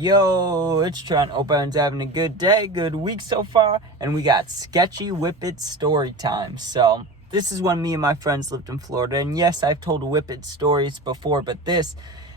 Yo, it's Trent. Hope everyone's having a good day, good week so far. And we got Sketchy, Whippet story time. So, this is when me and my friends lived in Florida. And yes, I've told Whippet stories before, but this,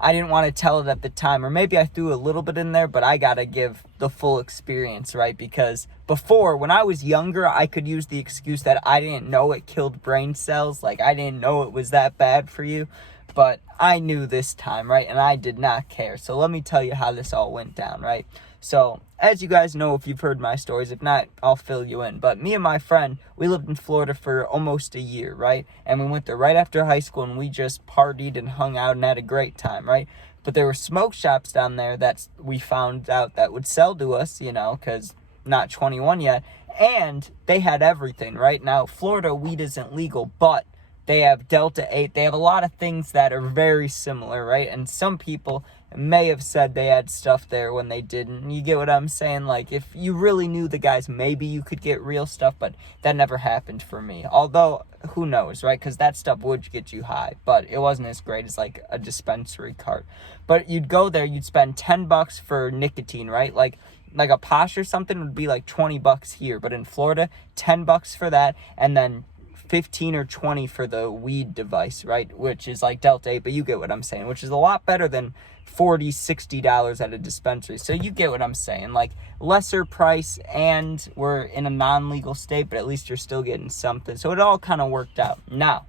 I didn't want to tell it at the time. Or maybe I threw a little bit in there, but I gotta give the full experience, right? Because before, when I was younger, I could use the excuse that I didn't know it killed brain cells. Like, I didn't know it was that bad for you. But I knew this time, right? And I did not care. So let me tell you how this all went down, right? So, as you guys know, if you've heard my stories, if not, I'll fill you in. But me and my friend, we lived in Florida for almost a year, right? And we went there right after high school, and we just partied and hung out and had a great time, right? But there were smoke shops down there that we found out that would sell to us, because not 21 yet. And they had everything, right? Now, Florida, weed isn't legal, but they have Delta 8. They have a lot of things that are very similar, right? And some people may have said they had stuff there when they didn't. You get what I'm saying? Like, if you really knew the guys, maybe you could get real stuff, but that never happened for me. Although, who knows, right? Because that stuff would get you high, but it wasn't as great as, like, a dispensary cart. But you'd go there, you'd spend $10 for nicotine, right? Like a Posh or something would be like $20 here, but in Florida, $10 for that, and then 15 or 20 for the weed device, right? Which is like Delta 8, but you get what I'm saying, which is a lot better than $40-$60 at a dispensary. So you get what I'm saying, like lesser price, and we're in a non-legal state, but at least you're still getting something. So it all kind of worked out. Now,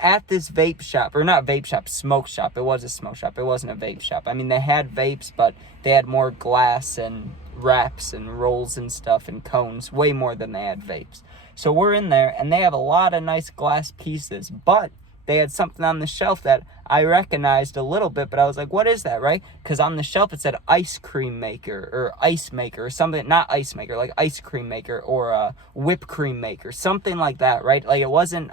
at this vape shop, or not vape shop, smoke shop. It was a smoke shop. It wasn't a vape shop. I mean, they had vapes, but they had more glass and wraps and rolls and stuff and cones, way more than they had vapes. So we're in there, and they have a lot of nice glass pieces, but they had something on the shelf that I recognized a little bit, but I was like, what is that, right? Because on the shelf it said ice cream maker or ice maker or something, not ice maker, like ice cream maker or whipped cream maker, something like that, right? Like it wasn't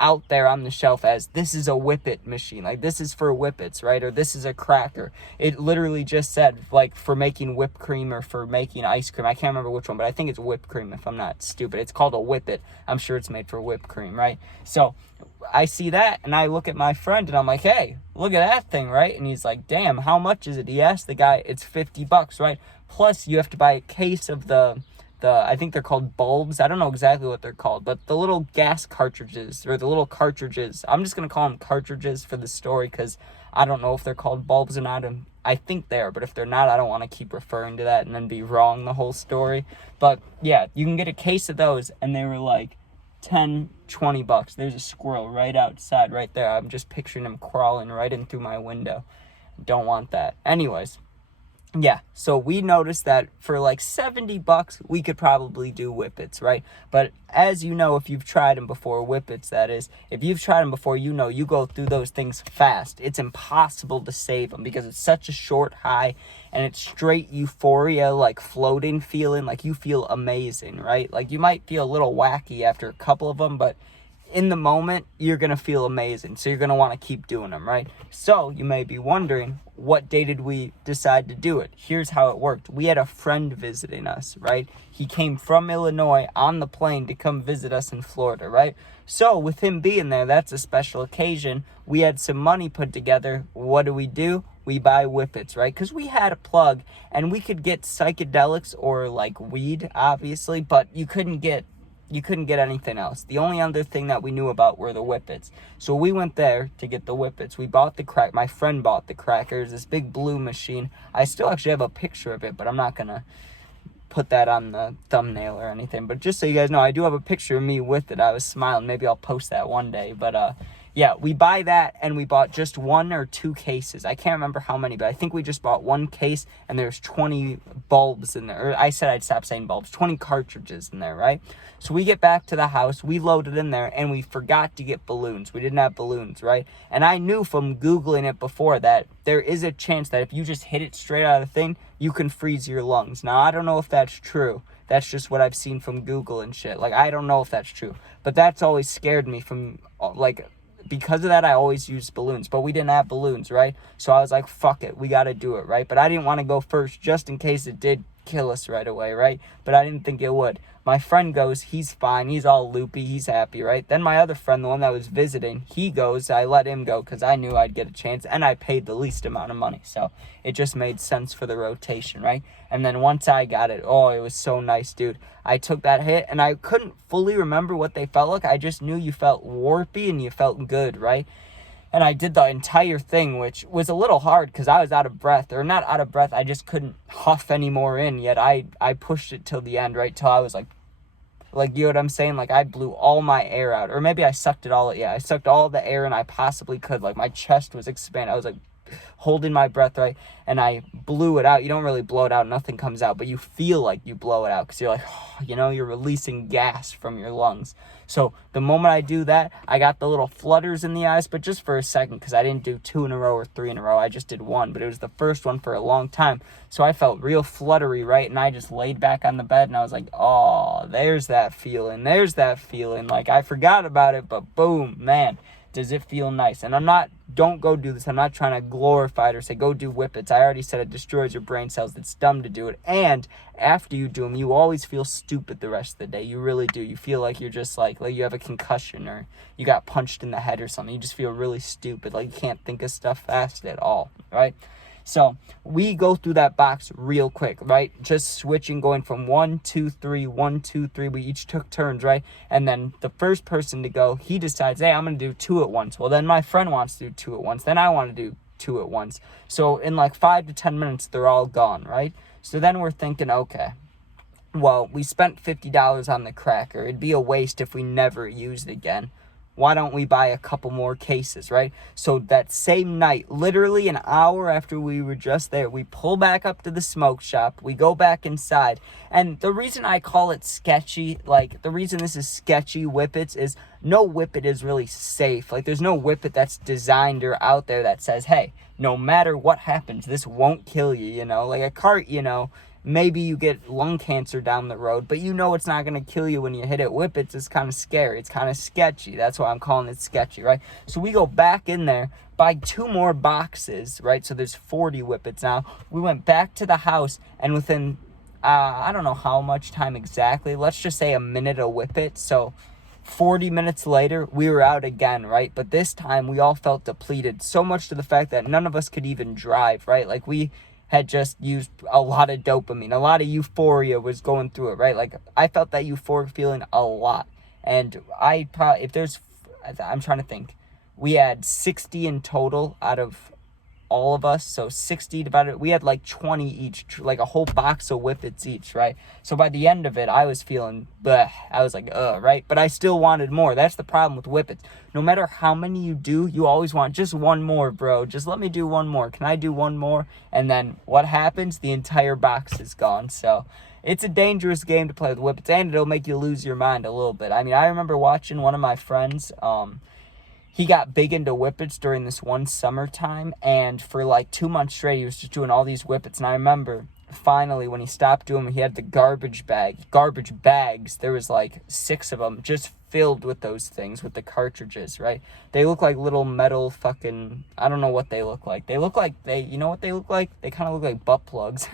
out there on the shelf as this is a Whippet machine, like this is for Whippets, right? Or this is a cracker. It literally just said like for making whipped cream or for making ice cream. I can't remember which one, but I think it's whipped cream if I'm not stupid. It's called a Whippet. I'm sure it's made for whipped cream, right? So I see that and I look at my friend and I'm like, hey, look at that thing, right? And he's like, damn, how much is it? He asked the guy, it's $50, right? Plus you have to buy a case of the I think they're called bulbs. I don't know exactly what they're called, but the little gas cartridges, or the little cartridges. I'm just going to call them cartridges for the story because I don't know if they're called bulbs or not. And I think they are, but if they're not, I don't want to keep referring to that and then be wrong the whole story. But yeah, you can get a case of those, and they were like $10-$20. There's a squirrel right outside right there. I'm just picturing him crawling right in through my window. Don't want that. Anyways. Yeah, so we noticed that for like $70, we could probably do Whippets, right? But as you know, if you've tried them before, Whippets that is, if you've tried them before, you know you go through those things fast. It's impossible to save them because it's such a short high and it's straight euphoria, like floating feeling, like you feel amazing, right? Like you might feel a little wacky after a couple of them, but in the moment, you're going to feel amazing. So you're going to want to keep doing them, right? So you may be wondering, what day did we decide to do it? Here's how it worked. We had a friend visiting us, right? He came from Illinois on the plane to come visit us in Florida, right? So with him being there, that's a special occasion. We had some money put together. What do? We buy Whippets, right? Because we had a plug, and we could get psychedelics or like weed, obviously, but you couldn't get anything else. The only other thing that we knew about were the Whippets. So we went there to get the Whippets. We bought my friend bought the crackers, this big blue machine. I still actually have a picture of it, but I'm not going to put that on the thumbnail or anything. But just so you guys know, I do have a picture of me with it. I was smiling. Maybe I'll post that one day. But yeah, we buy that, and we bought just 1 or 2 cases. I can't remember how many, but I think we just bought 1 case, and there's 20 bulbs in there. Or I said I'd stop saying bulbs. 20 cartridges in there, right? So we get back to the house, we load it in there, and we forgot to get balloons. We didn't have balloons, right? And I knew from Googling it before that there is a chance that if you just hit it straight out of the thing, you can freeze your lungs. Now, I don't know if that's true. That's just what I've seen from Google and shit. Like, I don't know if that's true. But that's always scared me from, like, because of that, I always used balloons, but we didn't have balloons, right? So I was like, fuck it, we got to do it, right? But I didn't want to go first just in case it did kill us right away, right? But I didn't think it would. My friend goes, he's fine, he's all loopy, he's happy, right? Then my other friend, the one that was visiting, he goes, I let him go because I knew I'd get a chance, and I paid the least amount of money, so it just made sense for the rotation, right? And then once I got it, oh, it was so nice, dude. I took that hit, and I couldn't fully remember what they felt like. I just knew you felt warpy and you felt good, right? And I did the entire thing, which was a little hard because I was out of breath. Or not out of breath, I just couldn't huff any more in. Yet I pushed it till the end, right? Till I was like, you know what I'm saying? Like, I blew all my air out. Or maybe I sucked it all. Yeah, I sucked all the air in I possibly could. Like, my chest was expanded. I was like holding my breath, right? And I blew it out. You don't really blow it out. Nothing comes out. But you feel like you blow it out because you're like, oh, you know, you're releasing gas from your lungs. So the moment I do that, I got the little flutters in the eyes, but just for a second because I didn't do 2 in a row or 3 in a row. I just did 1, but it was the first one for a long time. So I felt real fluttery, right? And I just laid back on the bed and I was like, oh, there's that feeling. There's that feeling. Like, I forgot about it, but boom, man, does it feel nice. And don't go do this. I'm not trying to glorify it or say go do whippets. I already said it destroys your brain cells. It's dumb to do it. And after you do them, you always feel stupid the rest of the day. You really do. You feel like you're just like you have a concussion or you got punched in the head or something. You just feel really stupid. Like you can't think of stuff fast at all, right? So we go through that box real quick, right? Just switching, going from 1, 2, 3, 1, 2, 3. We each took turns, right? And then the first person to go, he decides, hey, I'm going to do 2 at once. Well, then my friend wants to do 2 at once. Then I want to do 2 at once. So in like 5 to 10 minutes, they're all gone, right? So then we're thinking, okay, well, we spent $50 on the cracker. It'd be a waste if we never used it again. Why don't we buy a couple more cases, right? So that same night, literally an hour after we were just there, we pull back up to the smoke shop. We go back inside. And the reason I call it sketchy, like the reason this is sketchy whippets is no whippet is really safe. Like there's no whippet that's designed or out there that says, hey, no matter what happens, this won't kill you, you know? Like a cart, you know, maybe you get lung cancer down the road, but you know it's not going to kill you when you hit it. Whippets is kind of scary. It's kind of sketchy. That's why I'm calling it sketchy, right? So we go back in there, buy 2 more boxes, right? So there's 40 whippets now. We went back to the house, and within, I don't know how much time exactly, let's just say a minute a whippet. So 40 minutes later, we were out again, right? But this time, we all felt depleted, so much to the fact that none of us could even drive, right? Like we had just used a lot of dopamine. A lot of euphoria was going through it, right? Like, I felt that euphoric feeling a lot. And I'm trying to think. We had 60 in total out of all of us. So 60 divided, we had like 20 each, like a whole box of whippets each, right? So by the end of it, I was feeling, bleh. I was like, right? But I still wanted more. That's the problem with whippets. No matter how many you do, you always want just one more, bro. Just let me do one more. Can I do one more? And then what happens? The entire box is gone. So it's a dangerous game to play with whippets, and it'll make you lose your mind a little bit. I mean, I remember watching one of my friends, he got big into whippets during this one summertime, and for like 2 months straight, he was just doing all these whippets. And I remember finally when he stopped doing them, he had the garbage bags. There was like 6 of them just filled with those things, with the cartridges, right? They look like little metal fucking, I don't know what they look like. You know what they look like? They kind of look like butt plugs.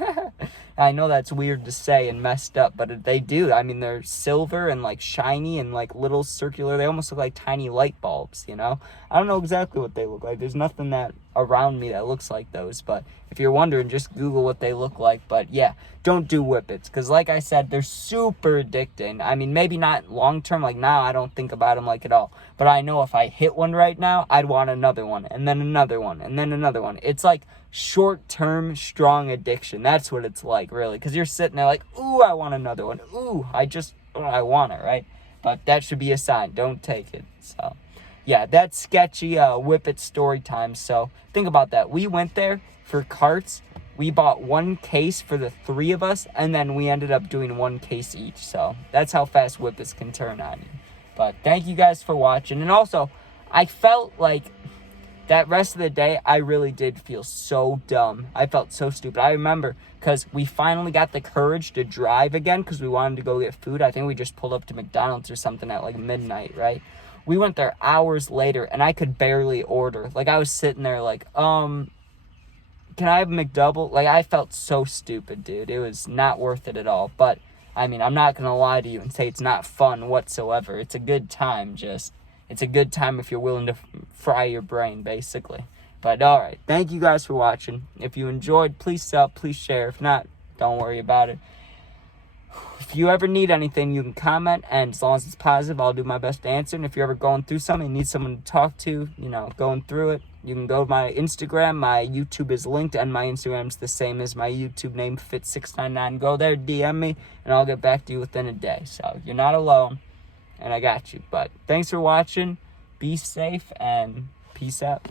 I know that's weird to say and messed up, but they do. I mean, they're silver and like shiny and like little circular. They almost look like tiny light bulbs, you know? I don't know exactly what they look like. There's nothing that around me that looks like those, but if you're wondering, just Google what they look like. But yeah, don't do whippets, because like I said, they're super addicting. I mean, maybe not long term, like now I don't think about them like at all, but I know if I hit one right now, I'd want another one, and then another one, and then another one. It's like short-term strong addiction. That's what it's like, really, because you're sitting there like, ooh, I want another one. Ooh, I want it, right? But that should be a sign. Don't take it. So yeah, that's sketchy Whippet story time. So think about that. We went there for carts. We bought 1 case for the 3 of us, and then we ended up doing 1 case each. So that's how fast Whippets can turn on you. But thank you guys for watching. And also, I felt like that rest of the day, I really did feel so dumb. I felt so stupid. I remember because we finally got the courage to drive again because we wanted to go get food. I think we just pulled up to McDonald's or something at like midnight, right? We went there hours later, and I could barely order. Like, I was sitting there like, can I have a McDouble? Like, I felt so stupid, dude. It was not worth it at all. But, I mean, I'm not going to lie to you and say it's not fun whatsoever. It's a good time, it's a good time if you're willing to fry your brain, basically. But, alright, thank you guys for watching. If you enjoyed, please sub, please share. If not, don't worry about it. If you ever need anything, you can comment, and as long as it's positive, I'll do my best to answer. And if you're ever going through something, need someone to talk to, going through it, you can go to my Instagram. My YouTube is linked, and my Instagram's the same as my YouTube name, Fit699. Go there, DM me, and I'll get back to you within a day. So you're not alone, and I got you. But thanks for watching. Be safe, and peace out.